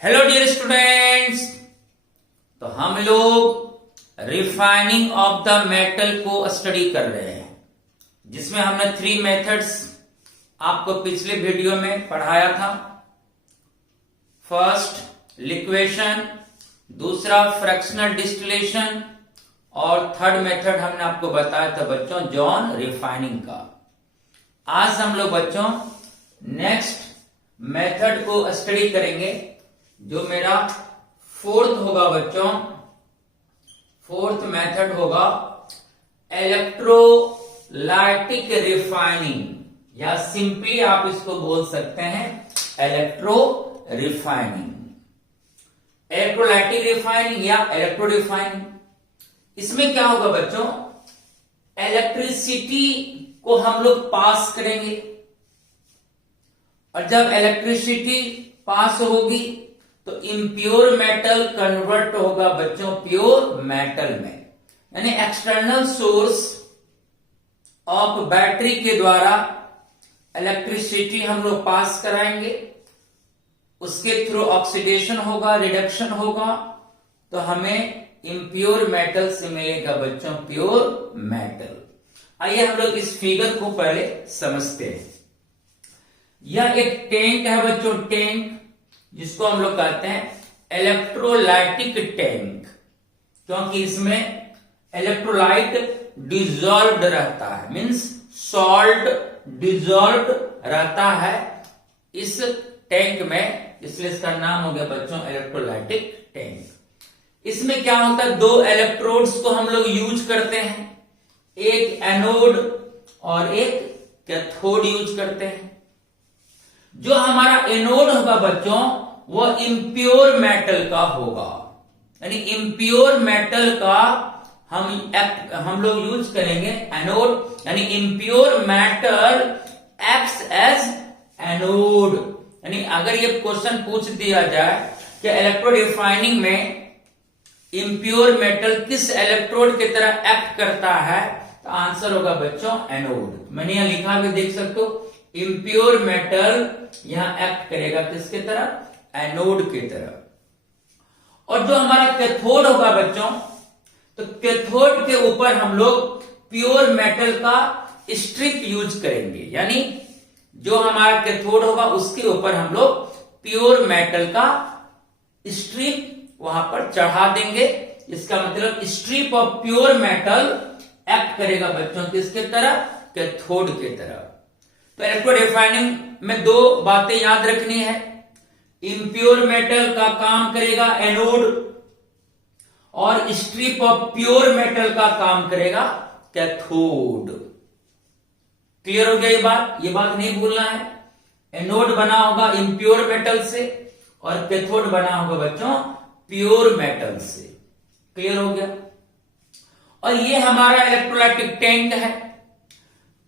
Hello dear students. तो हम लोग रिफाइनिंग ऑफ द मेटल को स्टडी कर रहे हैं, जिसमें हमने 3 मेथड्स आपको पिछले वीडियो में पढ़ाया था। फर्स्ट लिक्वेशन, दूसरा फ्रैक्शनल डिस्टिलेशन और थर्ड मेथड हमने आपको बताया था बच्चों जॉन रिफाइनिंग का। आज हम लोग बच्चों नेक्स्ट मेथड को स्टडी करेंगे, जो मेरा फोर्थ होगा बच्चों। फोर्थ मेथड होगा इलेक्ट्रोलाइटिक रिफाइनिंग, या सिंपली आप इसको बोल सकते हैं इलेक्ट्रो रिफाइनिंग, इलेक्ट्रोलाइटिक रिफाइनिंग या इलेक्ट्रो रिफाइनिंग। इसमें क्या होगा बच्चों, इलेक्ट्रिसिटी को हम लोग पास करेंगे, और जब इलेक्ट्रिसिटी पास होगी तो इम्प्योर मेटल कन्वर्ट होगा बच्चों प्योर मेटल में। यानी एक्सटर्नल सोर्स ऑफ बैटरी के द्वारा इलेक्ट्रिसिटी हम लोग पास कराएंगे, उसके थ्रू ऑक्सीडेशन होगा, रिडक्शन होगा, तो हमें इम्प्योर मेटल से मिलेगा बच्चों प्योर मेटल। आइए हम लोग इस फिगर को पहले समझते हैं। यह एक टैंक है बच्चों, टैंक जिसको हम लोग कहते हैं इलेक्ट्रोलाइटिक टैंक, क्योंकि इसमें इलेक्ट्रोलाइट डिजॉल्व्ड रहता है, मींस सॉल्ट डिजॉल्व्ड रहता है इस टैंक में, इसलिए इसका नाम हो गया बच्चों इलेक्ट्रोलाइटिक टैंक। इसमें क्या होता है, 2 इलेक्ट्रोड्स को हम लोग यूज करते हैं, एक एनोड और एक कैथोड यूज करते हैं। जो हमारा एनोड होगा बच्चों वो इम्प्योर मेटल का होगा, यानी इम्प्योर मेटल का हम लोग यूज करेंगे एनोड, यानी impure metal acts as anode. यानी अगर ये क्वेश्चन पूछ दिया जाए कि इलेक्ट्रो रिफाइनिंग में इम्प्योर मेटल किस इलेक्ट्रोड की तरह एक्ट करता है, तो आंसर होगा बच्चों एनोड। मैंने यहां लिखा भी देख सकते हो, इम्प्योर मेटल यहां एक्ट करेगा किसके तरह, एनोड की तरह। और जो हमारा कैथोड होगा बच्चों, तो कैथोड के ऊपर हम लोग प्योर मेटल का स्ट्रिप यूज करेंगे, यानी जो हमारा कैथोड होगा उसके ऊपर हम लोग प्योर मेटल का स्ट्रिप वहां पर चढ़ा देंगे। इसका मतलब strip of pure metal act करेगा बच्चों किसके तरह, कैथोड की तरह। तो इलेक्ट्रो रिफाइनिंग में 2 बातें याद रखनी है, इम्प्योर मेटल का काम करेगा एनोड, और स्ट्रिप ऑफ प्योर मेटल का काम करेगा कैथोड। क्लियर हो गया ये बात नहीं भूलना है। एनोड बना होगा इम्प्योर मेटल से और कैथोड बना होगा बच्चों प्योर मेटल से। क्लियर हो गया। और ये हमारा इलेक्ट्रोलाइटिक टैंक है।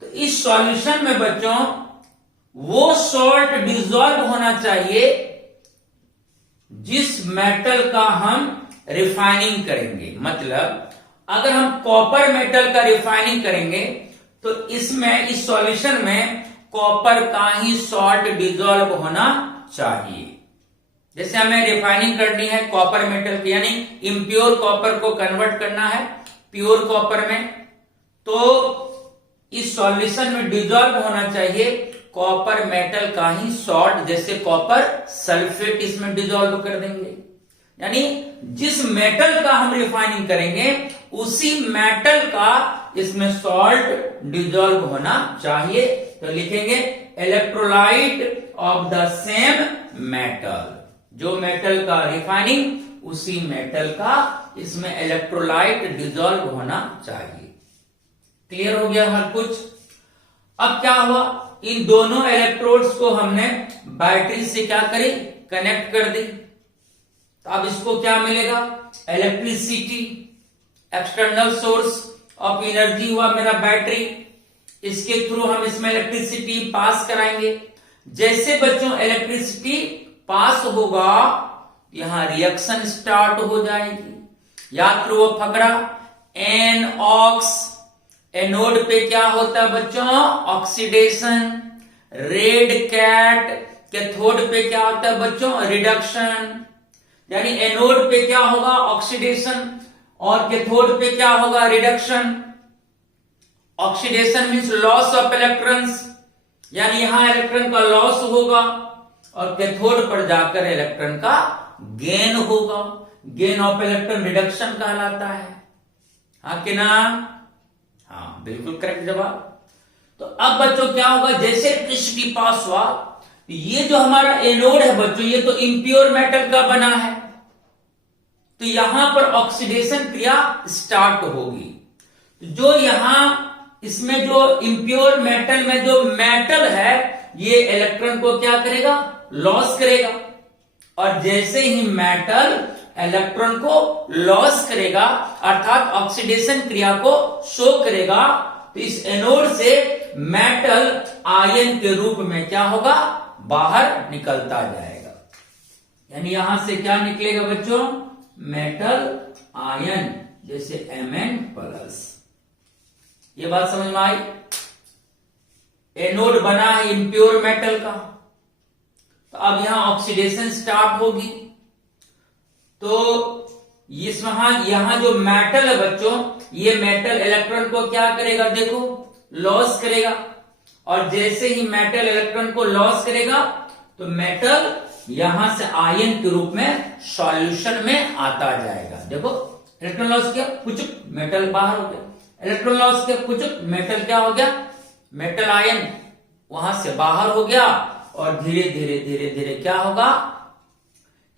तो इस सॉल्यूशन में बच्चों वो सॉल्ट डिसॉल्व होना चाहिए जिस मेटल का हम रिफाइनिंग करेंगे। मतलब अगर हम कॉपर मेटल का रिफाइनिंग करेंगे तो इसमें इस सॉल्यूशन में कॉपर का ही सॉल्ट डिसॉल्व होना चाहिए। जैसे हमें रिफाइनिंग करनी है कॉपर मेटल की, यानी इम्प्योर कॉपर को कन्वर्ट करना है प्योर कॉपर में, तो इस सॉल्यूशन में डिसॉल्व होना चाहिए कॉपर मेटल का ही सॉल्ट, जैसे कॉपर सल्फेट इसमें डिसॉल्व कर देंगे। यानी जिस मेटल का हम रिफाइनिंग करेंगे उसी मेटल का इसमें सॉल्ट डिसॉल्व होना चाहिए। तो लिखेंगे electrolyte of the same metal, जो मेटल का रिफाइनिंग उसी मेटल का इसमें इलेक्ट्रोलाइट डिसॉल्व होना चाहिए। क्लियर हो गया हर कुछ। अब क्या हुआ, इन दोनों इलेक्ट्रोड्स को हमने बैटरी से क्या करी, कनेक्ट कर दी। तो अब इसको क्या मिलेगा, electricity, external source of energy हुआ मेरा बैटरी, इसके थ्रू हम इसमें इलेक्ट्रिसिटी पास कराएंगे। जैसे बच्चों इलेक्ट्रिसिटी पास होगा यहां रिएक्शन स्टार्ट हो जाएगी। याद करो वो फकरा एन ऑक्स, एनोड पे क्या होता है बच्चों, ऑक्सीडेशन, रेड कैट कैथोड पे क्या होता है बच्चों, रिडक्शन, यानी एनोड पे क्या होगा, ऑक्सीडेशन, और कैथोड पे क्या होगा, reduction. Oxidation means loss of electrons, यानी यहां इलेक्ट्रॉन का लॉस होगा, और कैथोड पर जाकर इलेक्ट्रॉन का गेन होगा। गेन ऑफ इलेक्ट्रॉन रिडक्शन कहलाता है, हाँ कि ना? हाँ, बिल्कुल करेक्ट जवाब। तो अब बच्चों क्या होगा, जैसे इलेक्ट्रिसिटी पास हुआ, ये जो हमारा एनोड है बच्चों, ये तो इम्प्योर मेटल का बना है, तो यहां पर ऑक्सीडेशन क्रिया स्टार्ट होगी। जो यहां इसमें जो इम्प्योर मेटल में जो मेटल है, ये इलेक्ट्रॉन को क्या करेगा, लॉस करेगा, और जैसे ही मेटल इलेक्ट्रॉन को लॉस करेगा, अर्थात ऑक्सीडेशन क्रिया को शो करेगा, तो इस एनोड से मेटल आयन के रूप में क्या होगा, बाहर निकलता जाएगा। यानी यहां से क्या निकलेगा बच्चों, मेटल आयन, जैसे Mn+। ये बात समझ में आई? एनोड बना है इम्प्योर मेटल का, तो अब यहां ऑक्सीडेशन स्टार्ट होगी, तो यहां जो मेटल है बच्चों, ये मेटल इलेक्ट्रॉन को क्या करेगा, देखो लॉस करेगा, और जैसे ही मेटल इलेक्ट्रॉन को लॉस करेगा, तो मेटल यहां से आयन के रूप में सॉल्यूशन में आता जाएगा। देखो इलेक्ट्रॉन लॉस किया, कुछ मेटल बाहर हो गया, इलेक्ट्रॉन लॉस किया, कुछ मेटल क्या हो गया, मेटल आयन वहां से बाहर हो गया, और धीरे धीरे धीरे धीरे क्या होगा,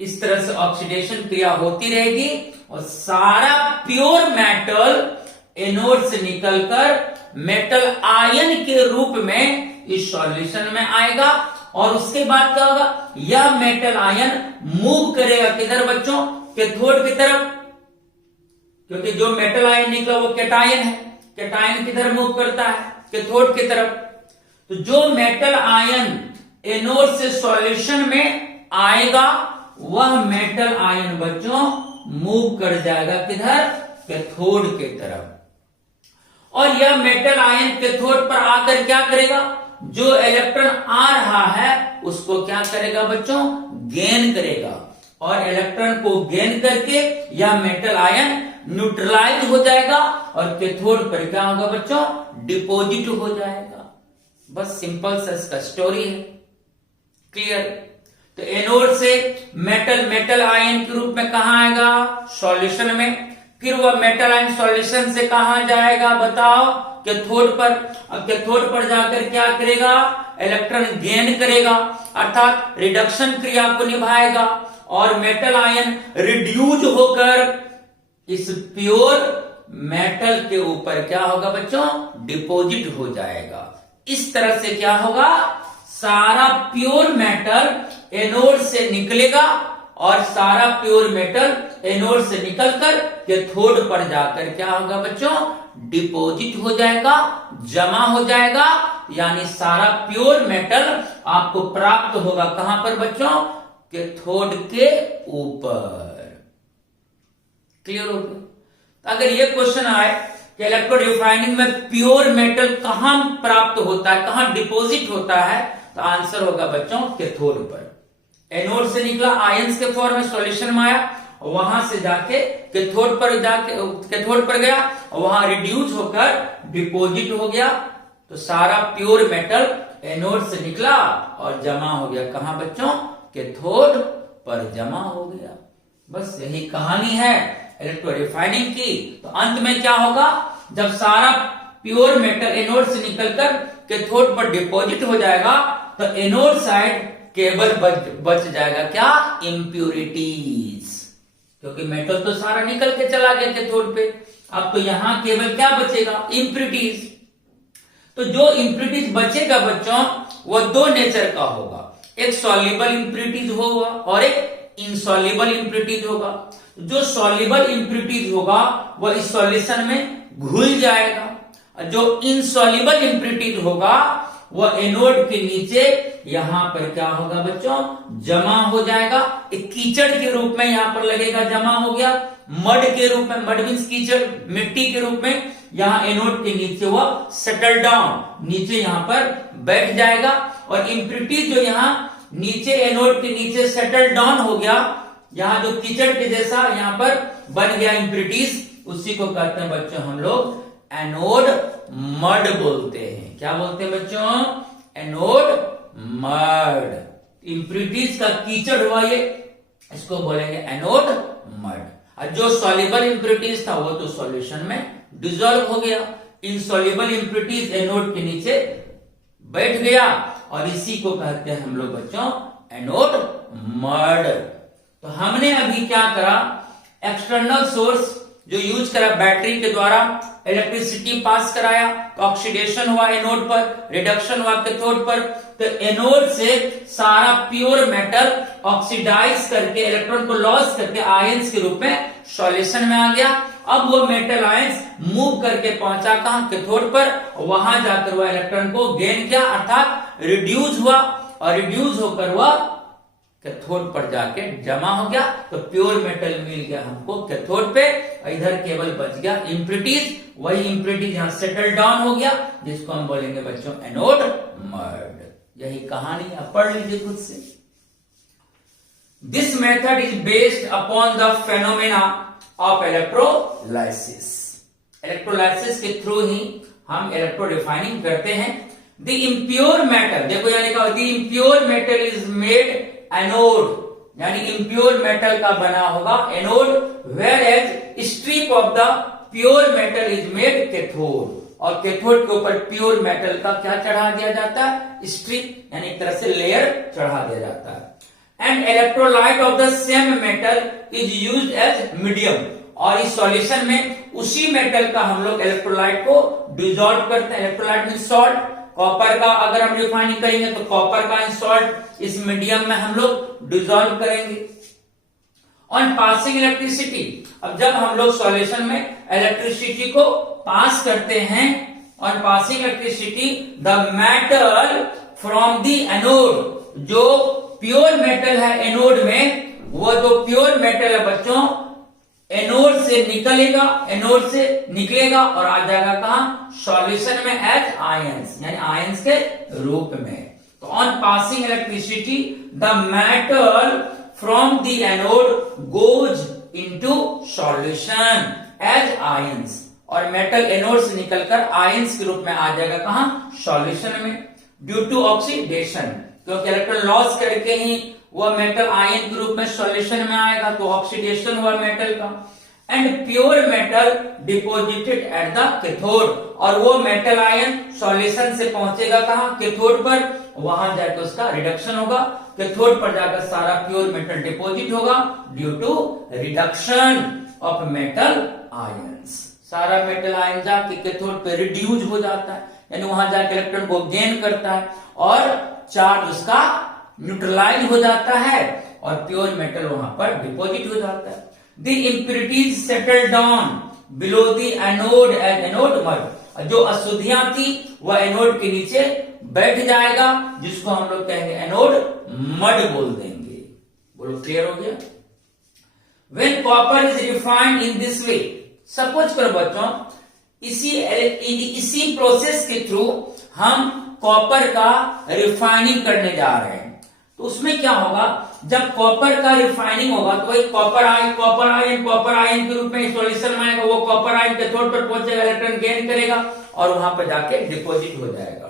इस तरह से ऑक्सीडेशन क्रिया होती रहेगी, और सारा प्योर मेटल एनोड से निकलकर मेटल आयन के रूप में इस सॉल्यूशन में आएगा, और उसके बाद क्या होगा, यह मेटल आयन मूव करेगा किधर बच्चों, कैथोड की तरफ, क्योंकि जो मेटल आयन निकला वो कैटायन है, कैटायन किधर मूव करता है, कैथोड की तरफ। तो जो मेटल आयन एनोड से सॉल्यूशन में आएगा, वह मेटल आयन बच्चों मूव कर जाएगा किधर, कैथोड के तरफ, और यह मेटल आयन कैथोड पर आकर क्या करेगा, जो इलेक्ट्रॉन आ रहा है उसको क्या करेगा बच्चों, गेन करेगा, और इलेक्ट्रॉन को गेन करके यह मेटल आयन न्यूट्रलाइज हो जाएगा, और कैथोड पर क्या होगा बच्चों, डिपॉजिट हो जाएगा। बस सिंपल सा इसका स्टोरी है, क्लियर? तो एनोड से मेटल आयन के रूप में कहां आएगा, सॉल्यूशन में, फिर वह मेटल आयन सॉल्यूशन से कहां जाएगा बताओ, कैथोड पर। अब कैथोड पर जाकर क्या करेगा, इलेक्ट्रॉन गेन करेगा, अर्थात रिडक्शन क्रिया को निभाएगा, और मेटल आयन रिड्यूज होकर इस प्योर मेटल के ऊपर क्या होगा बच्चों, डिपॉजिट हो जाएगा। इस तरह से क्या होगा, सारा प्योर मेटल एनोड से निकलेगा, और सारा प्योर मेटल एनोड से निकलकर कैथोड पर जाकर क्या होगा बच्चों, डिपॉजिट हो जाएगा, जमा हो जाएगा, यानी सारा प्योर मेटल आपको प्राप्त होगा कहां पर बच्चों, कैथोड के ऊपर। क्लियर हो गया? अगर ये क्वेश्चन आए कि इलेक्ट्रोड रिफाइनिंग में प्योर मेटल कहां प्राप्त होता है, कहां डिपॉजिट होता है, तो आंसर होगा बच्चों कैथोड पर। एनोड से निकला आयंस के फॉर्म में सॉल्यूशन में आया, वहां से जाके कैथोड पर गया, और वहां रिड्यूस होकर डिपॉजिट हो गया, तो सारा प्योर मेटल एनोड से निकला और जमा हो गया कहां बच्चों, कैथोड पर जमा हो गया। बस यही कहानी है इलेक्ट्रो रिफाइनिंग की। तो अंत में क्या होगा, जब सारा प्योर मेटल एनोड से निकलकर कैथोड पर डिपॉजिट हो जाएगा, तो एनोड साइड केवल बच जाएगा क्या, इम्प्यूरिटीज, क्योंकि मेटल तो सारा निकल के चला गया कैथोड पे। अब तो यहां केवल क्या बचेगा, इम्प्यूरिटीज। तो जो इम्प्यूरिटीज बचेगा बच्चों, वह दो नेचर का होगा, एक सॉल्युबल इम्प्यूरिटीज होगा और एक इनसॉल्युबल इम्प्यूरिटीज होगा। जो सॉल्युबल इम्प्यूरिटीज होगा वह इस सॉल्यूशन में घुल जाएगा, और जो इनसॉल्युबल इम्प्यूरिटीज होगा वह एनोड के नीचे यहां पर क्या होगा बच्चों, जमा हो जाएगा, एक कीचड़ के रूप में यहां पर लगेगा, जमा हो गया, मड के रूप में, मड मींस कीचड़, मिट्टी के रूप में यहां एनोड के नीचे वह सेटल डाउन, नीचे यहां पर बैठ जाएगा, और इम्प्यूरिटीज जो यहां नीचे एनोड के नीचे सेटल डाउन हो गया, यहां जो कीचड़ के जैसा यहां पर बन गया इम्प्यूरिटीज, उसी को कहते हैं बच्चों हम लोग एनोड मड बोलते हैं। क्या बोलते हैं बच्चों? Anode mud. इम्प्यूरिटीज का कीचड़ हुआ ये, इसको बोलेंगे एनोड मड। और जो सॉल्युबल इम्प्यूरिटीज था वो तो सॉल्यूशन में डिसॉल्व हो गया, इनसॉल्युबल इम्प्यूरिटीज एनोड के नीचे बैठ गया, और इसी को कहते हैं हम लोग बच्चों एनोड मड। तो हमने अभी क्या करा, एक्सटर्नल सोर्स जो यूज करा बैटरी के द्वारा, इलेक्ट्रिसिटी पास कराया, तो ऑक्सीडेशन हुआ एनोड पर, रिडक्शन हुआ कैथोड पर। तो एनोड से सारा प्योर मेटल ऑक्सीडाइज करके इलेक्ट्रॉन को लॉस करके आयंस के रूप में सॉल्यूशन में आ गया। अब वो मेटल आयंस मूव करके पहुंचा कहां? कैथोड पर, वहां जाकर वह इलेक्ट्रॉन को गेन किया, अर्थात रिड्यूस हुआ, और रिड्यूस होकर वह कैथोड पर जाके जमा हो गया। तो प्योर मेटल मिल गया हमको कैथोड पे, इधर केवल बच गया इम्प्यूरिटीज। वही इम्प्यूरिटीज यहां सेटल डाउन हो गया, जिसको हम बोलेंगे बच्चों एनोड मड। यही कहानी आप पढ़ लीजिए खुद से। This method is based upon the phenomena of electrolysis. Electrolysis के थ्रू ही हम इलेक्ट्रो रिफाइनिंग करते हैं। द इम्प्योर मेटल, देखो यहां लिखा the impure metal is made anode, यानी इम्प्योर मेटल का बना होगा anode, where as strip of the pure metal is made cathode. और कैथोड के ऊपर प्योर मेटल का क्या चढ़ा दिया जाता है? स्ट्रिप, यानी एक तरह से लेयर चढ़ा दिया जाता है। And electrolyte of the same metal is used as medium, और इस सॉल्यूशन में उसी मेटल का हम लोग इलेक्ट्रोलाइट को डिसॉल्व करते हैं। इलेक्ट्रोलाइट मीन सॉल्ट, कॉपर का अगर हम रिफाइनिंग करेंगे तो कॉपर का सॉल्ट इस मीडियम में हम लोग डिसॉल्व करेंगे। ऑन पासिंग इलेक्ट्रिसिटी, अब जब हम लोग सॉल्यूशन में इलेक्ट्रिसिटी को पास करते हैं, on passing electricity the metal from the anode, जो प्योर मेटल है एनोड में, वो जो प्योर मेटल है बच्चों एनोड से निकलेगा, एनोड से निकलेगा और आ जाएगा कहां? सॉल्यूशन में एज आयंस, यानी आयंस के रूप में। तो on passing electricity the metal from the anode goes into solution as ions, और मेटल एनोड से निकलकर आयंस के रूप में आ जाएगा कहां? सॉल्यूशन में। ड्यू टू ऑक्सीडेशन, क्योंकि इलेक्ट्रॉन लॉस करके ही वह मेटल आयन के रूप में सॉल्यूशन में आएगा, तो ऑक्सीडेशन हुआ मेटल का। And pure metal deposited at the cathode, और वो मेटल आयन सॉल्यूशन से पहुंचेगा कहां? कैथोड पर, वहां जाकर उसका रिडक्शन होगा, कैथोड पर जाकर सारा प्योर मेटल डिपोजिट होगा due to reduction of metal ions. सारा मेटल आयन जाके कैथोड पे रिड्यूस हो जाता है, यानी वहां जाकर इलेक्ट्रॉन को गेन करता है, और चार्ज उसका न्यूट्रलाइज हो जाता है, और प्योर मेटल वहां पर डिपॉजिट हो जाता है। The impurities settle down below the anode as anode mud, जो अशुद्धियां थी वह एनोड के नीचे बैठ जाएगा, जिसको हम लोग कहेंगे एनोड मड बोल देंगे। बोलो क्लियर हो गया? When copper is refined in this way, suppose करो बच्चों इसी प्रोसेस के थ्रू हम कॉपर का रिफाइनिंग करने जा रहे हैं, तो उसमें क्या होगा? जब कॉपर का रिफाइनिंग होगा तो वही कॉपर आयन के रूप में सॉल्यूशन में आएगा, वो कॉपर आयन कैथोड पर पहुंचेगा, इलेक्ट्रॉन गेन करेगा और वहां पर जाके डिपॉजिट हो जाएगा।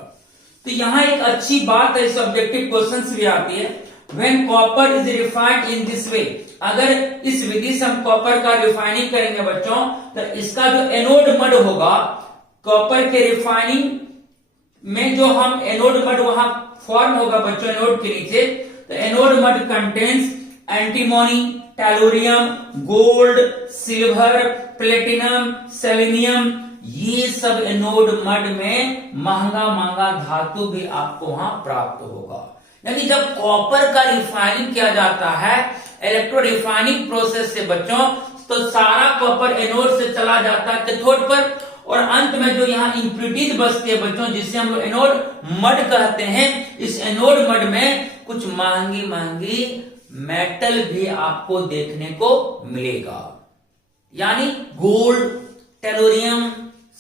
तो यहाँ एक अच्छी बात है, सब्जेक्टिव क्वेश्चंस भी आती है। When copper is refined in this वे, अगर इस विधि से हम कॉपर का रिफाइनिंग करेंगे बच्चों, तो इसका जो एनोड मड होगा कॉपर के रिफाइनिंग में, जो हम एनोड मड वहां फॉर्म होगा बच्चों एनोड के नीचे, तो anode mud contains antimony, tellurium, gold, silver, platinum, selenium, ये सब एनोड मड में महंगा महंगा धातु भी आपको वहां प्राप्त होगा। यानी जब कॉपर का रिफाइनिंग किया जाता है इलेक्ट्रो रिफाइनिंग प्रोसेस से बच्चों, तो सारा कॉपर एनोड से चला जाता है कैथोड पर, और अंत में जो यहाँ इम्प्यूरिटीज बचती है बच्चों, जिसे हम लोग एनोड मड कहते हैं, इस एनोड मड में कुछ महंगी महंगी मेटल भी आपको देखने को मिलेगा, यानी gold, tellurium,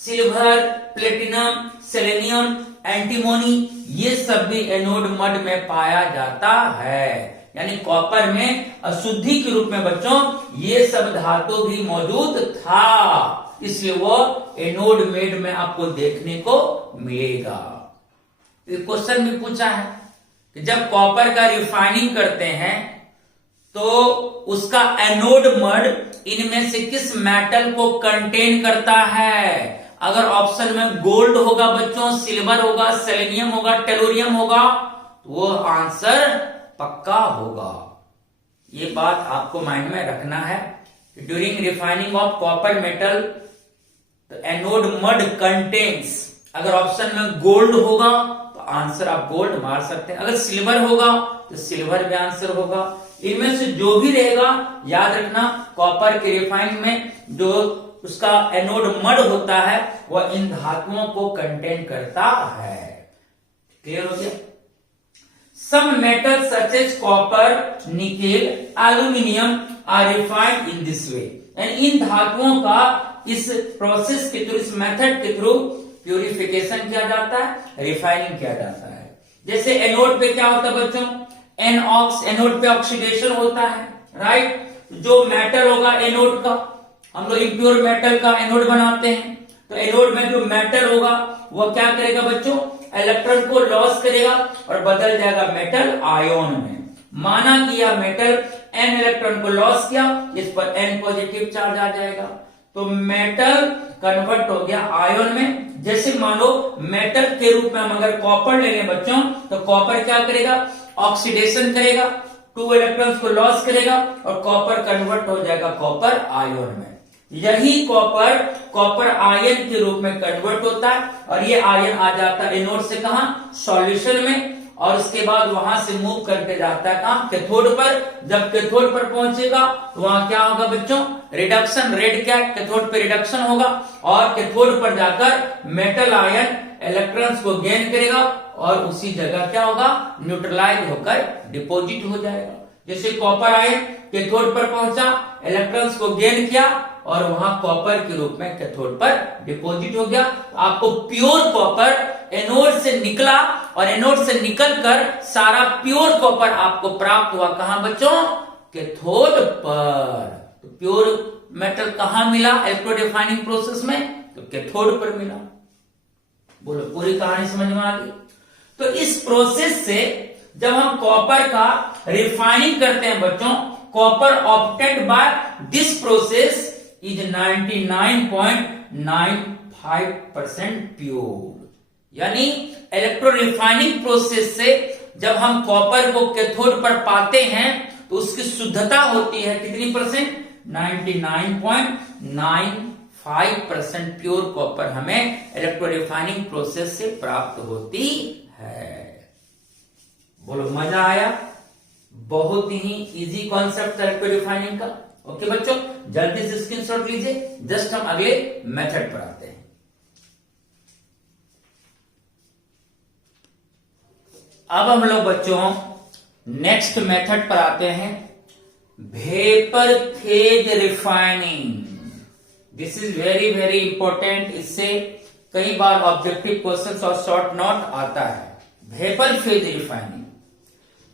silver, platinum, selenium, antimony, ये सब भी एनोड मड में पाया जाता है। यानी कॉपर में अशुद्धि के रूप में बच्चों ये सब धातु भी मौजूद था, इसलिए वो एनोड मेड में आपको देखने को मिलेगा। क्वेश्चन भी पूछा है कि जब कॉपर का रिफाइनिंग करते हैं तो उसका एनोड मड इनमें से किस मेटल को कंटेन करता है? अगर ऑप्शन में गोल्ड होगा बच्चों, सिल्वर होगा, सेलेनियम होगा, टेलोरियम होगा, तो वो आंसर पक्का होगा। ये बात आपको माइंड में रखना है कि during refining of copper metal the anode mud contains, अगर ऑप्शन में गोल्ड होगा तो आंसर आप गोल्ड मार सकते हैं, अगर सिल्वर होगा तो सिल्वर भी आंसर होगा। इनमें से जो भी रहेगा याद रखना, कॉपर के रिफाइनिंग में जो उसका एनोड मड होता है वह इन धातुओं को कंटेन करता है। क्लियर हो गया? Some metal such as copper, nickel, aluminium are refined in this way. यानी इन धातुओं का इस प्रोसेस के थ्रू, इस मेथड के थ्रू प्यूरिफिकेशन किया जाता है, रिफाइनिंग किया जाता है। जैसे एनोड पे क्या होता है बच्चों? एनऑक्स, एनोड पे ऑक्सीडेशन होता है, राइट। जो मेटल होगा एनोड का, हम लोग इम्प्योर मेटल का एनोड बनाते हैं, तो एनोड में जो मेटल होगा वह क्या करेगा बच्चों? इलेक्ट्रॉन को लॉस करेगा और बदल जाएगा मेटल आयन में। माना कि यह मेटल एन इलेक्ट्रॉन को लॉस किया, इस पर एन पॉजिटिव चार्ज आ जाएगा, तो मेटल कन्वर्ट हो गया आयन में। जैसे मान लो मेटल के रूप में हम अगर कॉपर ले लें बच्चों, तो कॉपर क्या करेगा? ऑक्सीडेशन करेगा, 2 इलेक्ट्रॉन्स को लॉस करेगा और कॉपर कन्वर्ट हो जाएगा कॉपर आयन में। यही कॉपर आयन के रूप में कन्वर्ट होता है और ये आयन आ जाता है एनोड से कहां? सॉल्यूशन में, और उसके बाद वहां से मूव करके जाता है कहां? कैथोड पर। जब कैथोड पर पहुंचेगा तो वहां क्या होगा बच्चों? रिडक्शन। रेड क्या? कैथोड पे रिडक्शन होगा और कैथोड पर जाकर मेटल आयन इलेक्ट्रॉन्स को गेन करेगा और उसी जगह क्या होगा? न्यूट्रलाइज होकर डिपोजिट हो जाएगा। जैसे कॉपर आयन कैथोड पर पहुंचा, इलेक्ट्रॉन्स को गेन किया और वहां कॉपर के रूप में कैथोड पर डिपॉजिट हो गया। आपको प्योर कॉपर एनोड से निकला और एनोड से निकलकर सारा प्योर कॉपर आपको प्राप्त हुआ कहां बच्चों? कैथोड पर। तो प्योर मेटल कहां मिला इलेक्ट्रोडिफाइनिंग प्रोसेस में? तो कैथोड पर मिला। बोलो पूरी कहानी समझ में आ गई? तो इस प्रोसेस से जब हम कॉपर का रिफाइनिंग करते हैं बच्चों, copper obtained by this process is 99.95% pure. यानी इलेक्ट्रो रिफाइनिंग प्रोसेस से जब हम कॉपर को कैथोड पर पाते हैं तो उसकी शुद्धता होती है कितनी परसेंट? 99.95% प्योर कॉपर हमें इलेक्ट्रो रिफाइनिंग प्रोसेस से प्राप्त होती है। बोलो मजा आया? बहुत ही इजी कॉन्सेप्ट इलेक्ट्रो रिफाइनिंग का। ओके बच्चों, जल्दी से स्क्रीनशॉट लीजिए, जस्ट हम अगले मेथड पर आते हैं। अब हम लोग बच्चों नेक्स्ट मेथड पर आते हैं, vapour phase refining. This is very very important. इससे कई बार ऑब्जेक्टिव क्वेश्चंस और शॉर्ट नोट आता है। वेपर फेज रिफाइनिंग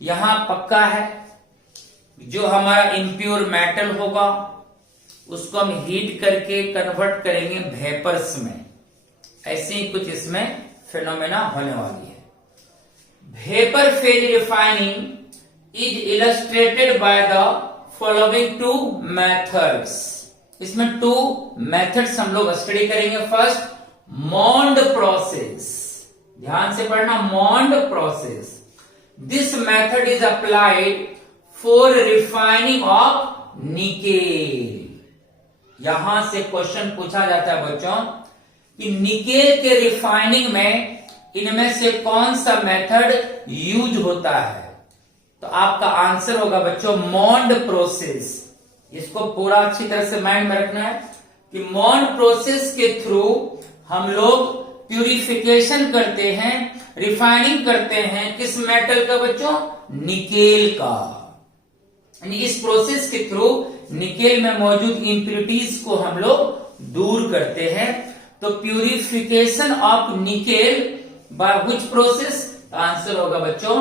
यहां पक्का है, जो हमारा इम्प्योर मेटल होगा उसको हम हीट करके कन्वर्ट करेंगे वेपर्स में। ऐसे ही कुछ इसमें फिनोमेना होने वाली है। Vapour phase refining is illustrated by the following 2 methods. इसमें 2 मेथड्स हम लोग स्टडी करेंगे। First, Mond process. ध्यान से पढ़ना, Mond process. This method is applied for refining of nickel. यहां से क्वेश्चन पूछा जाता है बच्चों कि निकेल के रिफाइनिंग में इनमें से कौन सा मेथड यूज होता है? तो आपका आंसर होगा बच्चों मॉन्ड प्रोसेस। इसको पूरा अच्छी तरह से माइंड में रखना है कि मॉन्ड प्रोसेस के थ्रू हम लोग प्यूरिफिकेशन करते हैं, रिफाइनिंग करते हैं। किस मेटल का बच्चों? निकेल का। यानी इस प्रोसेस के थ्रू निकेल में मौजूद इंप्योरिटीज को हम लोग दूर करते हैं। तो purification of nickel by which process? तो आंसर होगा बच्चों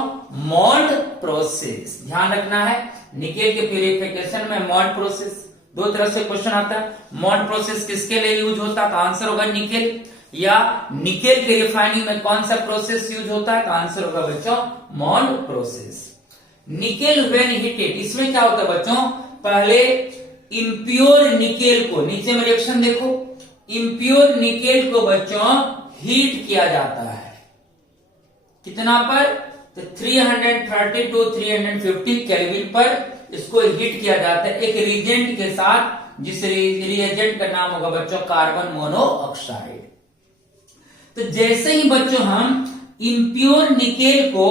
मोल्ड प्रोसेस। ध्यान रखना है, निकेल के प्यूरिफिकेशन में मोल्ड प्रोसेस, दो तरह से क्वेश्चन आता है। मोल्ड प्रोसेस किसके लिए यूज होता है? तो आंसर होगा निकेल। या निकेल के रिफाइनिंग में कौन सा प्रोसेस यूज होता है? तो आंसर होगा बच्चों mould process. Nickel when heated, इसमें क्या होता है बच्चों? पहले इम्प्योर निकेल को, नीचे में रिएक्शन देखो, इम्प्योर निकेल को बच्चों हीट किया जाता है। कितना पर? तो 330 to 350 केल्विन पर इसको हीट किया जाता है एक रिएजेंट के साथ, जिस रिएजेंट का नाम होगा बच्चों कार्बन मोनोऑक्साइड। तो जैसे ही बच्चों हम इम्प्योर निकेल को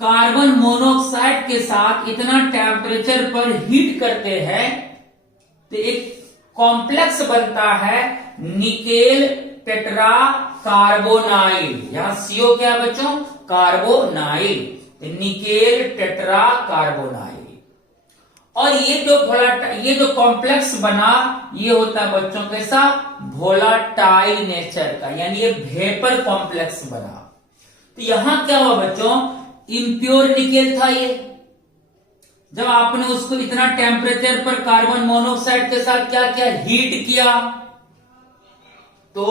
कार्बन मोनोऑक्साइड के साथ इतना टेम्परेचर पर हीट करते हैं तो एक कॉम्प्लेक्स बनता है निकेल टेट्रा कार्बोनाइल। यहां सीओ क्या है बच्चों? Carbonyl, nickel tetra carbonyl. और ये जो कॉम्प्लेक्स बना ये होता है बच्चों कैसा? वोलाटाइल नेचर का, यानी ये वेपर कॉम्प्लेक्स बना। तो यहां क्या हुआ बच्चों? इम्प्योर निकेल था ये, जब आपने उसको इतना टेम्परेचर पर कार्बन मोनोऑक्साइड के साथ क्या किया? हीट किया, तो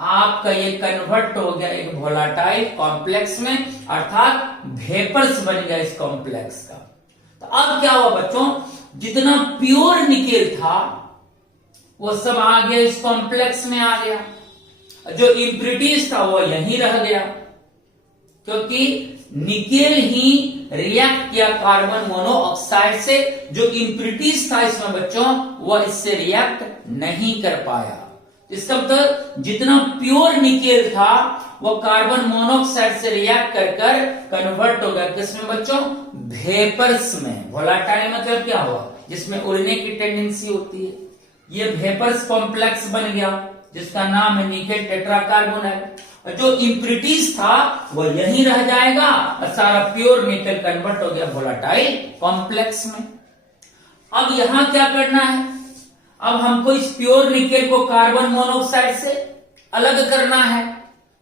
आपका ये कन्वर्ट हो गया एक वोलाटाइल कॉम्प्लेक्स में, अर्थात वेपर्स बन गया इस कॉम्प्लेक्स का। तो अब क्या हुआ बच्चों? जितना प्योर निकेल था वो सब आ गया इस कॉम्प्लेक्स में आ गया, जो इम्प्यूरिटीज था वो यहीं रह गया, क्योंकि निकेल ही रिएक्ट किया कार्बन मोनोऑक्साइड से। जो इम्प्यूरिटीज था इसमें बच्चों वह इससे रिएक्ट नहीं कर पाया। इसका मतलब जितना प्योर निकेल था वो कार्बन मोनोऑक्साइड से रिएक्ट कर कर कन्वर्ट हो गया किसमें बच्चों? वेपर्स में। वोलाटाइल मतलब क्या हुआ? जिसमें उड़ने की टेंडेंसी होती है। ये वेपर्स कॉम्प्लेक्स बन गया जिसका नाम है निकेल टेट्रा कार्बोनाइल। और जो इम्प्यूरिटीज था वो यहीं रह जाएगा और सारा प्योर निकेल कन्वर्ट हो गया वोलाटाइल कॉम्प्लेक्स में। अब यहां क्या करना है? अब हमको इस प्योर निकेल को कार्बन मोनोऑक्साइड से अलग करना है।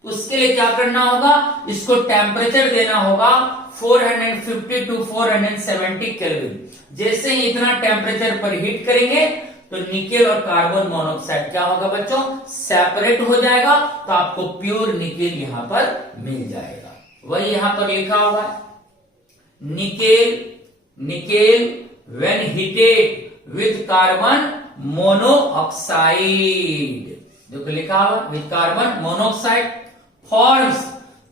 तो उसके लिए क्या करना होगा? इसको टेम्परेचर देना होगा 450 to 470 केल्विन। जैसे ही इतना टेम्परेचर पर हीट करेंगे तो निकेल और कार्बन मोनोऑक्साइड क्या होगा बच्चों? सेपरेट हो जाएगा, तो आपको प्योर निकेल यहां पर मिल जाएगा। वही यहां पर लिखा हुआ है, nickel when heated with carbon monoxide, जो लिखा हुआ विथ कार्बन मोनोऑक्साइड फॉर्म्स।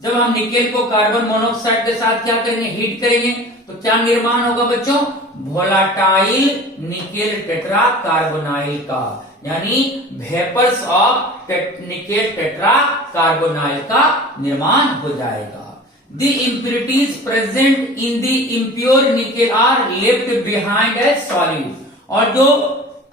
जब हम निकेल को कार्बन मोनोऑक्साइड के साथ क्या करेंगे? हीट करेंगे, तो क्या निर्माण होगा बच्चों? वोलाटाइल निकेल टेट्रा कार्बोनाइल का, यानी vapours of nickel tetra carbonyl का निर्माण हो जाएगा। The impurities present in the impure nickel are left behind as solid. और जो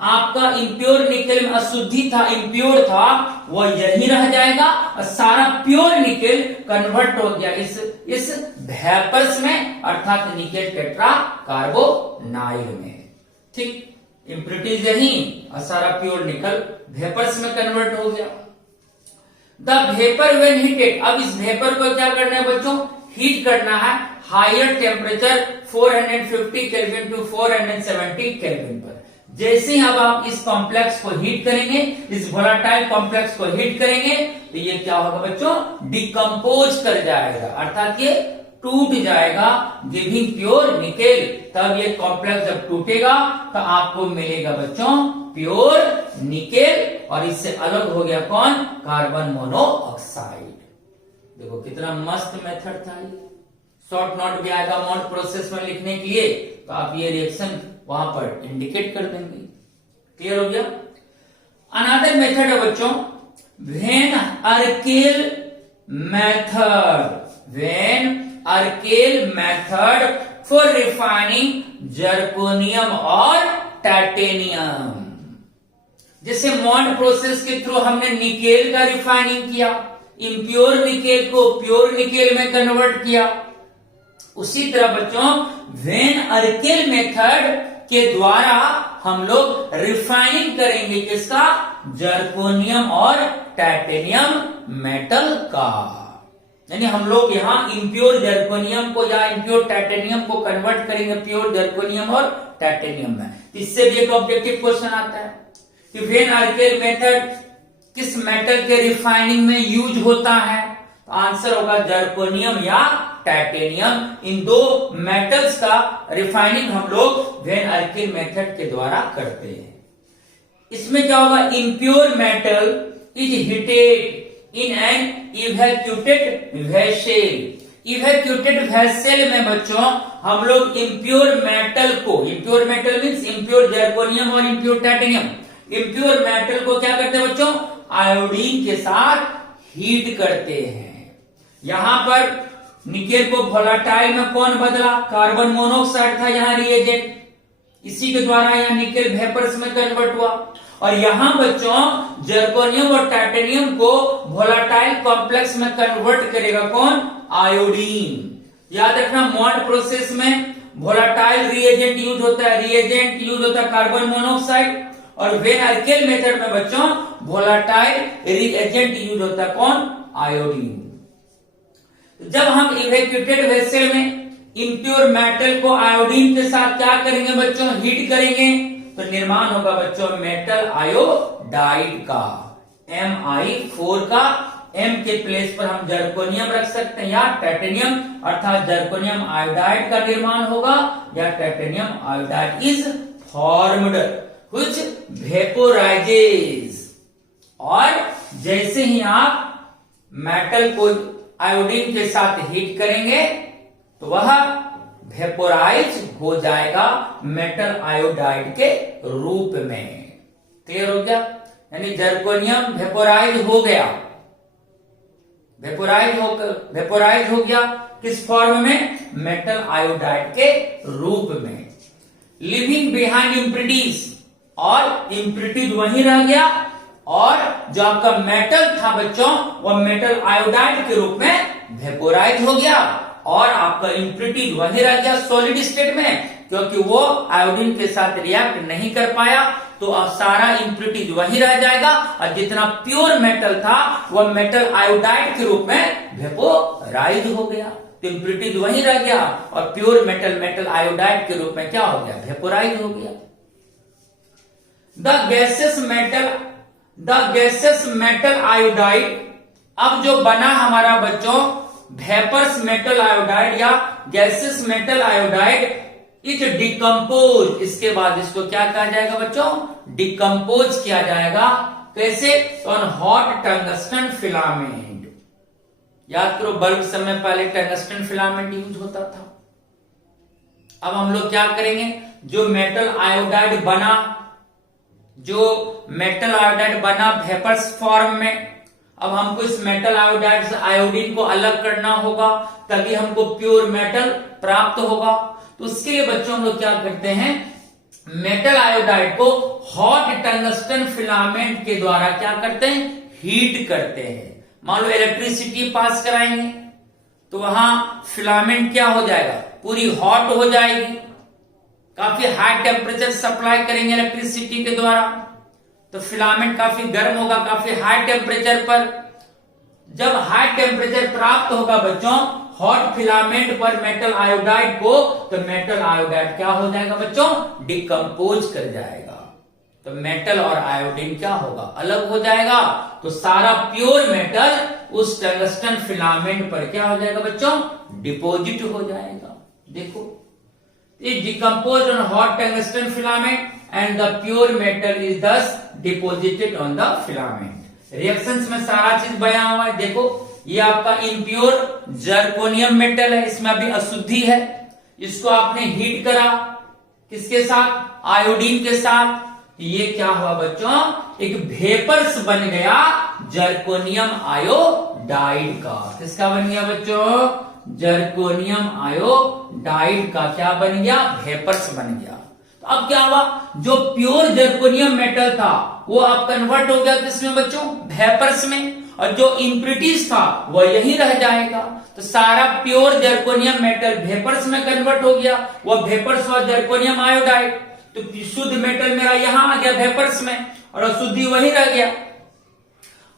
आपका इम्प्योर निकेल में अशुद्धि था, इम्प्योर था, वो यही रह जाएगा और सारा प्योर निकेल कन्वर्ट हो गया इस वेपर्स में, अर्थात निकेल टेट्रा कार्बोनाइल में। ठीक, इम्प्यूरिटीज यही और सारा प्योर निकल वेपर्स में कन्वर्ट हो गया। द वेपर व्हेन हीटेड, अब इस वेपर को क्या करना है बच्चों? हीट करना है higher temperature 450 kelvin to 470 kelvin पर। जैसे ही अब आप इस कॉम्प्लेक्स को हीट करेंगे, इस वोलाटाइल कॉम्प्लेक्स को हीट करेंगे, तो ये क्या होगा बच्चों? डिकम्पोज कर जाएगा, अर्थात ये टूट जाएगा, गिविंग प्योर निकेल। तब ये कॉम्प्लेक्स जब टूटेगा तो आपको मिलेगा बच्चों प्योर निकेल, और इससे अलग हो गया कौन? Carbon monoxide. देखो कितना मस्त मेथड था ये। शॉर्ट नोट भी आएगा मोल्ड प्रोसेस में लिखने के लिए, तो आप ये रिएक्शन वहां पर इंडिकेट कर देंगे। क्लियर हो गया? अनदर मेथड है बच्चों van Arkel method for refining zirconium और टाइटेनियम। जैसे मोल्ड प्रोसेस के थ्रू हमने निकेल का रिफाइनिंग किया, इम्प्योर निकेल को प्योर निकेल में कन्वर्ट किया, उसी तरह बच्चों वेन अर्केल मेथड के द्वारा हम लोग रिफाइनिंग करेंगे किसका? जर्कोनियम और टाइटेनियम मेटल का। यानी हम लोग यहाँ इम्प्योर जर्कोनियम को या इम्प्योर टाइटेनियम को कन्वर्ट करेंगे प्योर जर्कोनियम और टाइटेनियम में। इससे भी एक ऑब्जेक्टिव क्वेश्चन आता है कि वेन आर्केल मेथड किस मेटल के रिफाइनिंग में यूज होता है, तो आंसर होगा जर्कोनियम या टाइटेनियम। इन दो मेटल्स का रिफाइनिंग हम लोग वेन आर्केल मेथड के द्वारा करते हैं। इसमें क्या होगा, impure metal is heated in an evacuated vessel. Evacuated vessel में बच्चों हम लोग इम्प्योर मेटल को, impure metal means impure zirconium और इम्प्योर टाइटेनियम, इम्प्योर मेटल को क्या करते हैं बच्चों, आयोडीन के साथ हीट करते हैं। यहां पर निकेल को वोलेटाइल में कौन बदला, कार्बन मोनोऑक्साइड था यहाँ रिएजेंट, इसी के द्वारा यहाँ निकेल वेपर्स में कन्वर्ट हुआ। और यहां बच्चों जर्कोनियम और टाइटेनियम को वोलेटाइल कॉम्प्लेक्स में कन्वर्ट करेगा कौन, आयोडीन। याद रखना मॉल्ट प्रोसेस में वोलेटाइल रिएजेंट यूज होता है, रिएजेंट यूज होता है कार्बन मोनोऑक्साइड, और वेन आर्केल मेथड में बच्चों वोलेटाइल रिएजेंट यूज होता है कौन, आयोडीन। जब हम इवैक्यूटेड वेसल में इम्प्योर मेटल को आयोडीन के साथ क्या करेंगे बच्चों, हीट करेंगे, तो निर्माण होगा बच्चों मेटल आयोडाइड का, Mi4 का। M के प्लेस पर हम जर्कोनियम रख सकते हैं या टाइटेनियम, अर्थात जर्कोनियम आयोडाइड का निर्माण होगा या titanium iodide is formed which vaporises. और जैसे ही आप मेटल को आयोडीन के साथ हीट करेंगे तो वह वेपोराइज हो जाएगा मेटल आयोडाइड के रूप में। क्लियर हो गया, यानी जर्कोनियम वेपोराइज हो गया, वेपोराइज हो गया किस फॉर्म में, मेटल आयोडाइड के रूप में। लिविंग बिहाइंड इम्प्रिटीज, और इम्प्रिटीज वहीं रह गया, और जो आपका मेटल था बच्चों वह मेटल आयोडाइड के रूप में वेपोराइज हो गया, और आपका इम्प्रिटीज वहीं रह गया सॉलिड स्टेट में, क्योंकि वो आयोडीन के साथ रिएक्ट नहीं कर पाया, तो अब सारा इम्प्रिटीज वहीं रह जाएगा, और जितना प्योर मेटल था वह मेटल आयोडाइड के रूप में वेपोराइज हो गया। तो इम्प्रिटीज वहीं रह गया और प्योर मेटल मेटल आयोडाइड के रूप में क्या हो गया, वेपोराइज हो गया। द गैसेस मेटल आयोडाइड, अब जो बना हमारा बच्चों वेपर्स मेटल आयोडाइड या gases metal iodide is decompose, इसके बाद इसको क्या कहा जाएगा बच्चों, डिकम्पोज किया जाएगा। कैसे, ऑन हॉट टंगस्टन फिलामेंट। याद करो बल्ब समय पहले टंगस्टन फिलामेंट यूज होता था। अब हम लोग क्या करेंगे, जो मेटल आयोडाइड बना, जो मेटल आयोडाइड बना वेपर्स फॉर्म में, अब हमको इस मेटल आयोडाइड से आयोडीन को अलग करना होगा, तभी हमको प्योर मेटल प्राप्त होगा। तो उसके लिए बच्चों हम लोग क्या करते हैं, मेटल आयोडाइड को हॉट टंगस्टन फिलामेंट के द्वारा क्या करते हैं, हीट करते हैं। मान लो इलेक्ट्रिसिटी पास कराएंगे तो वहां फिलामेंट क्या हो जाएगा, पूरी हॉट हो जाएगी। काफी हाई टेम्परेचर सप्लाई करेंगे इलेक्ट्रिसिटी के द्वारा तो फिलामेंट काफी गर्म होगा, काफी हाई टेम्परेचर पर। जब हाई टेम्परेचर प्राप्त होगा बच्चों हॉट फिलामेंट पर मेटल आयोडाइड को, तो मेटल आयोडाइड क्या हो जाएगा बच्चों, डिकम्पोज कर जाएगा। तो मेटल और आयोडीन क्या होगा, अलग हो जाएगा। तो सारा प्योर मेटल उस टंगस्टन फिलामेंट पर क्या हो जाएगा बच्चों, डिपोजिट हो जाएगा। देखो, it decompose on hot tungsten filament and the pure metal is thus deposited on the filament. Reactions में सारा चीज बयां हुआ है। देखो, ये आपका इम्प्योर जर्कोनियम मेटल है, इसमें अभी अशुद्धि है, इसको आपने हीट करा किसके साथ, आयोडीन के साथ। ये क्या हुआ बच्चों, एक वेपर्स बन गया जर्कोनियम आयोडाइड का। किसका बन गया बच्चों, जर्कोनियम आयोडाइड का क्या बन गया, वेपर्स बन गया। तो अब क्या हुआ, जो प्योर जर्कोनियम मेटल था वो अब कन्वर्ट हो गया किसमें बच्चों, वेपर्स में, और जो इम्प्रिटीज था वह यही रह जाएगा। तो सारा प्योर जर्कोनियम मेटल वेपर्स में कन्वर्ट हो गया, वह वेपर्स हुआ जर्कोनियम आयोडाइड। तो शुद्ध मेटल मेरा यहां आ गया वेपर्स में और अशुद्धि वही रह गया।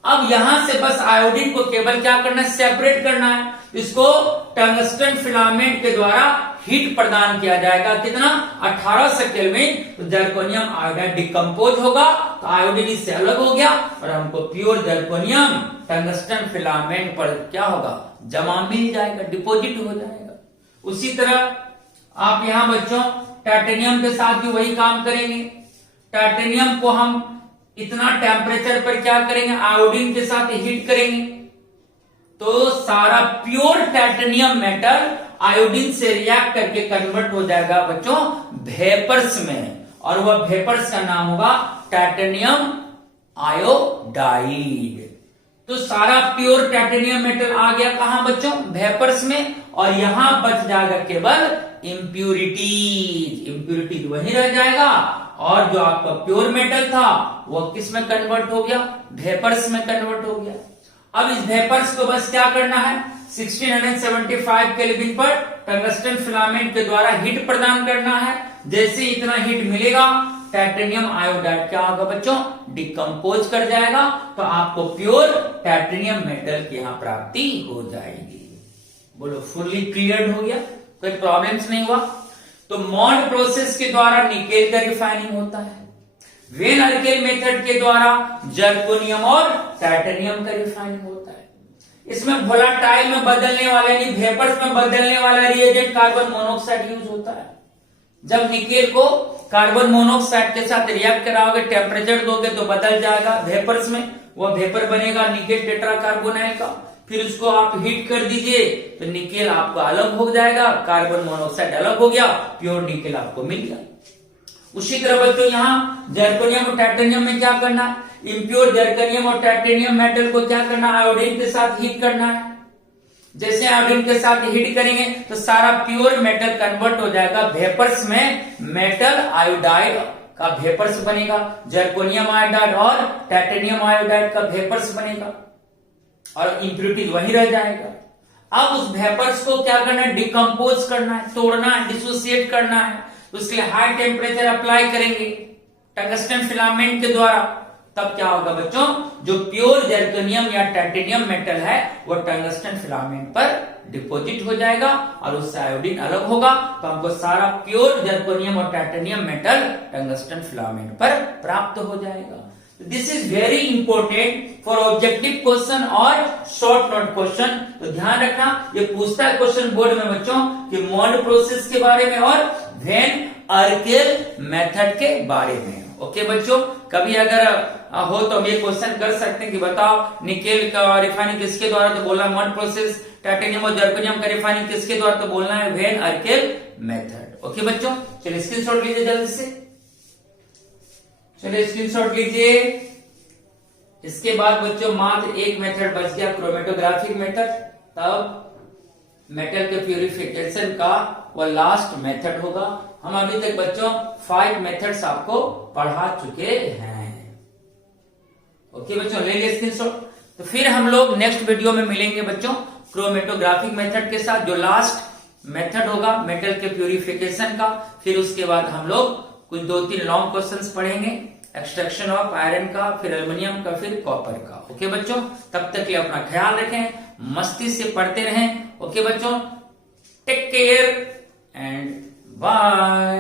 अब यहां से बस आयोडीन को केवल क्या करना है, सेपरेट करना है। इसको टंगस्टन फिलामेंट के द्वारा हीट प्रदान किया जाएगा, कितना, 1800 केल्विन। तो जर्कोनियम आयोडाइड डिकम्पोज होगा, तो आयोडीन इससे अलग हो गया और हमको प्योर जर्कोनियम टंगस्टन फिलामेंट पर क्या होगा, जमा मिल जाएगा, डिपोजिट हो जाएगा। उसी तरह आप यहां बच्चों टाइटेनियम के साथ भी वही काम करेंगे। टाइटेनियम को हम इतना टेम्परेचर पर क्या करेंगे, आयोडीन के साथ हीट करेंगे, तो सारा प्योर टाइटेनियम मेटल आयोडीन से रिएक्ट करके कन्वर्ट हो जाएगा बच्चों वेपर्स में, और वह वेपर्स का नाम होगा टाइटेनियम आयोडाइड। तो सारा प्योर टाइटेनियम मेटल आ गया कहां बच्चों, वेपर्स में, और यहां बच जाएगा केवल इम्प्यूरिटीज। इम्प्यूरिटीज वहीं रह जाएगा, और जो आपका प्योर मेटल था वह किस में कन्वर्ट हो गया, वेपर्स में कन्वर्ट हो गया। अब इस वेपर्स को बस क्या करना है, 1675 केल्विन पर टंगस्टन फिलामेंट के द्वारा हीट प्रदान करना है। जैसे इतना हीट मिलेगा, टाइटेनियम आयोडाइड क्या होगा बच्चों, डिकम्पोज कर जाएगा, तो आपको प्योर टाइटेनियम मेटल की यहां प्राप्ति हो जाएगी। बोलो फुल्ली क्लियर हो गया, कोई प्रॉब्लम्स नहीं हुआ। तो मॉन्ड प्रोसेस के द्वारा निकेल का रिफाइनिंग होता है, वेन अर्केल मेथड के द्वारा जर्कोनियम और टाइटेनियम का रिफाइनिंग होता है। इसमें वोलाटाइल में बदलने वाला यानी वेपर्स में बदलने वाला रिएजेंट कार्बन मोनोऑक्साइड यूज होता है। जब निकेल को कार्बन मोनोऑक्साइड के साथ रिएक्ट कराओगे, टेम्परेचर दोगे तो बदल जाएगा वेपर्स में, वह वेपर बनेगा निकेल टेट्राकार्बोनाइल का। फिर उसको आप हीट कर दीजिए तो निकेल आपका अलग हो जाएगा, कार्बन मोनोऑक्साइड अलग हो गया, प्योर निकेल आपको मिल गया। उसी तरह बच्चों यहाँ जर्कोनियम और टाइटेनियम में क्या करना है, इम्प्योर जर्कोनियम और टाइटेनियम मेटल को क्या करना है, आयोडीन के साथ हीट करना है। जैसे आयोडीन के साथ हीट करेंगे तो सारा प्योर मेटल कन्वर्ट हो जाएगा वेपर्स में, मेटल आयोडाइड का वेपर्स बनेगा, जर्कोनियम आयोडाइड और टाइटेनियम आयोडाइड का वेपर्स बनेगा, और इम्प्यूरिटीज वहीं रह जाएगा। अब उस वेपर्स को क्या करना है, डिकम्पोज करना है, तोड़ना है, डिसोसिएट करना है। उसके लिए हाई टेम्परेचर अप्लाई करेंगे टंगस्टन फिलामेंट के द्वारा, तब क्या होगा बच्चों, जो प्योर जर्कोनियम या टाइटेनियम मेटल है वो टंगस्टन फिलामेंट पर डिपोजिट हो जाएगा, और उससे आयोडीन अलग होगा, तो हमको सारा प्योर जर्कोनियम और टाइटेनियम मेटल टंगस्टन फिलामेंट पर प्राप्त हो जाएगा। This is very important for objective question और शॉर्ट नोट क्वेश्चन। तो ध्यान रखना, ये पूछता है क्वेश्चन बोर्ड में बच्चों कि मॉन्ड प्रोसेस के बारे में और वेन अर्केल मेथड के बारे में। ओके बच्चों, कभी अगर हो तो हम ये क्वेश्चन कर सकते हैं कि बताओ निकेल का रिफाइनिंग किसके द्वारा, तो बोलना मॉन्ड प्रोसेस, टाइटेनियम और जर्कोनियम का रिफाइनिंग किसके द्वारा, तो बोलना है वेन अर्केल मेथड। ओके बच्चों, चलिए स्क्रीनशॉट लीजिए जल्दी से, चलिए स्क्रीनशॉट लीजिए। इसके बाद बच्चों मात्र एक मेथड बच गया, क्रोमेटोग्राफिक मेथड। तब मेटल के प्यूरिफिकेशन का वह लास्ट मेथड होगा। हम अभी तक बच्चों 5 मेथड्स आपको पढ़ा चुके हैं। ओके बच्चों, लेंगे स्क्रीनशॉट। तो फिर हम लोग नेक्स्ट वीडियो में मिलेंगे बच्चों क्रोमेटोग्राफिक मेथड के साथ, जो लास्ट मेथड होगा मेटल के प्यूरिफिकेशन का। फिर उसके बाद हम लोग कुछ 2-3 लॉन्ग क्वेश्चंस पढ़ेंगे, एक्सट्रैक्शन ऑफ आयरन का, फिर एल्युमिनियम का, फिर कॉपर का। ओके बच्चों, तब तक के लिए अपना ख्याल रखें, मस्ती से पढ़ते रहें। ओके बच्चों, टेक केयर एंड बाय।